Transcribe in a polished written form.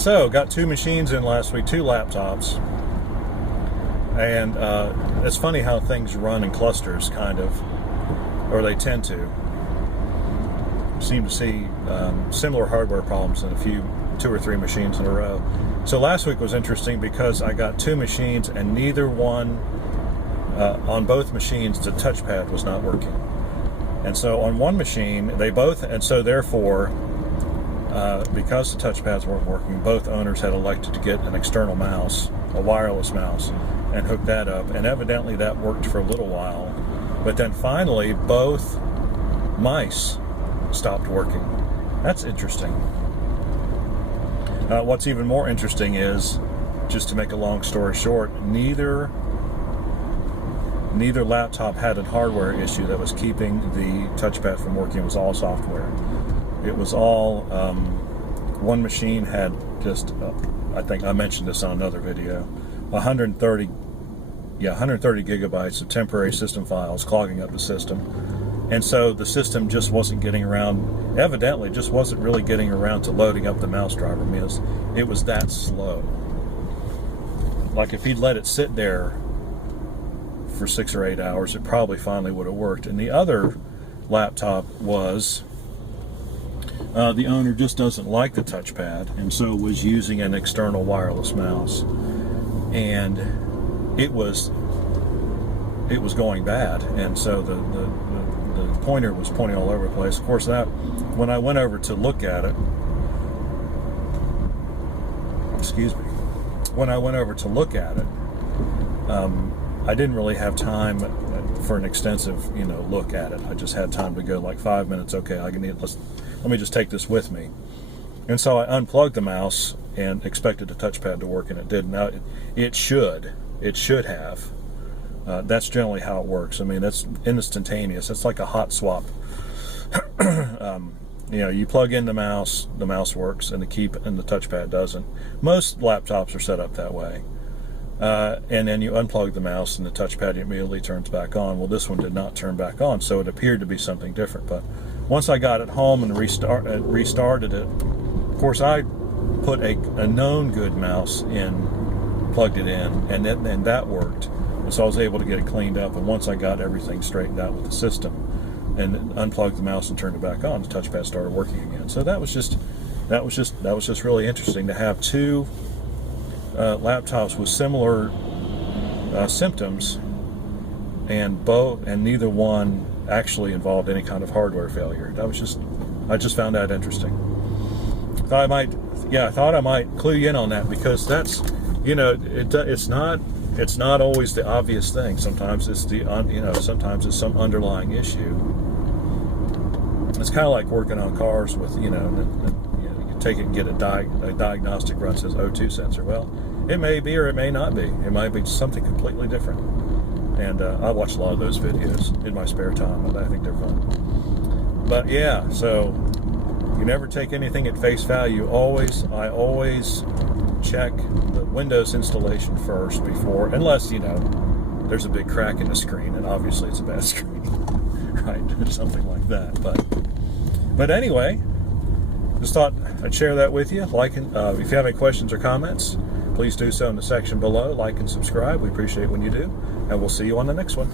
So, got two machines in last week, two laptops. And it's funny how things run in clusters, kind of, or they tend to. Seem to see similar hardware problems in two or three machines in a row. So last week was interesting because I got two machines and neither one, on both machines, the touchpad was not working. And so on one machine, they both, and so therefore, because the touchpads weren't working, both owners had elected to get an external mouse, a wireless mouse, and hook that up. And evidently that worked for a little while. But then finally, both mice stopped working. That's interesting. What's even more interesting is, just to make a long story short, neither laptop had a hardware issue that was keeping the touchpad from working. It was all software. It was all, one machine had just, I think I mentioned this on another video, 130 gigabytes of temporary system files clogging up the system. And so the system just wasn't getting around, evidently just wasn't really getting around to loading up the mouse driver. I mean, it was that slow. Like if he'd let it sit there for 6 or 8 hours, it probably finally would have worked. And the other laptop was, the owner just doesn't like the touchpad, and so was using an external wireless mouse. And it was going bad, and so the pointer was pointing all over the place. Of course, that when I went over to look at it, when I went over to look at it, I didn't really have time for an extensive, look at it. I just had time to go like 5 minutes. Okay, let me just take this with me. And so I unplugged the mouse and expected the touchpad to work, and it didn't. Now it should have. That's generally how it works. I mean, that's instantaneous. It's like a hot swap. You plug in the mouse works, and the touchpad doesn't. Most laptops are set up that way. And then you unplug the mouse, and the touchpad immediately turns back on. Well, this one did not turn back on, so it appeared to be something different. But once I got it home and restarted it, of course, I put a known good mouse in, plugged it in, and that worked. So I was able to get it cleaned up, and once I got everything straightened out with the system and unplugged the mouse and turned it back on, the touchpad started working again. So that was just really interesting to have two laptops with similar symptoms, and neither one actually involved any kind of hardware failure. I just found that interesting. I thought I might clue you in on that, because that's, it's not always the obvious thing. Sometimes it's sometimes it's some underlying issue. It's kind of like working on cars with, you take it and get a diagnostic run, says O2 sensor. Well, it may be or it may not be. It might be something completely different. And I watch a lot of those videos in my spare time, and I think they're fun. But yeah, so you never take anything at face value. I always check the Windows installation first before, unless there's a big crack in the screen, and obviously it's a bad screen, right? Something like that. But anyway, just thought I'd share that with you. If you have any questions or comments, please do so in the section below. Like and subscribe. We appreciate when you do, and we'll see you on the next one.